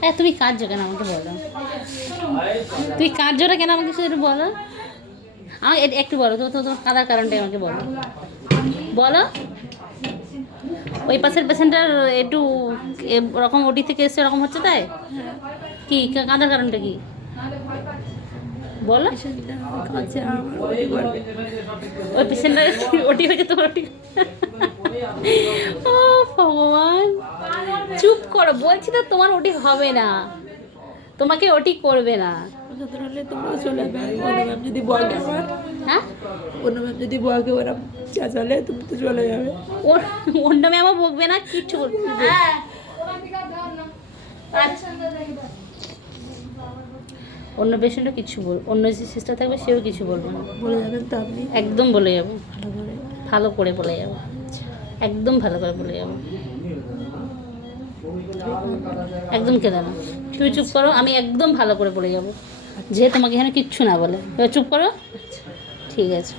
হ্যাঁ, তুমি কাঁদছো কেন আমাকে বলো? তুই কাঁদছোটা কেন আমাকে শুধু একটু বলো। আমাকে একটু বলো তো, তোমার কাঁদার কারণটাই আমাকে বলো। বলো। ওই পাশের পেশেন্টটার একটু ওরকম ওটি থেকে এসছে, ওরকম হচ্ছে তাই? কি কাঁদার কারণটা কি বলো? ওই পেশেন্টটা ওটি হয়েছে, তোমার ওটি? ও ভগবান, চুপ করো বলছি তো, তোমার ওটি হবে না, তোমাকে ওটি করবে না। তোমরা চলে যাবে, অন্য ম্যাম যদি বলে আমার, হ্যাঁ, অন্য ম্যাম যদি বলে ওরা যা চলে, তুমি তো চলে যাবে। অন্য ম্যামও বকবে না, কিচ্ছু বলবে না। অন্য পেশেন্টও কিছু অন্য যে সিস্টার থাকবে সেও কিছু বলবে না। বলে যাবেন তো আপনি? একদম বলে যাবো, ভালো করে। ভালো করে বলে যাবো, একদম ভালো করে বলে যাবো। একদম কেঁদে না, তুমি চুপ করো, আমি একদম ভালো করে বলে যাবো, যে তোমাকে এখানে কিচ্ছু না বলে। এবার চুপ করো, ঠিক আছে।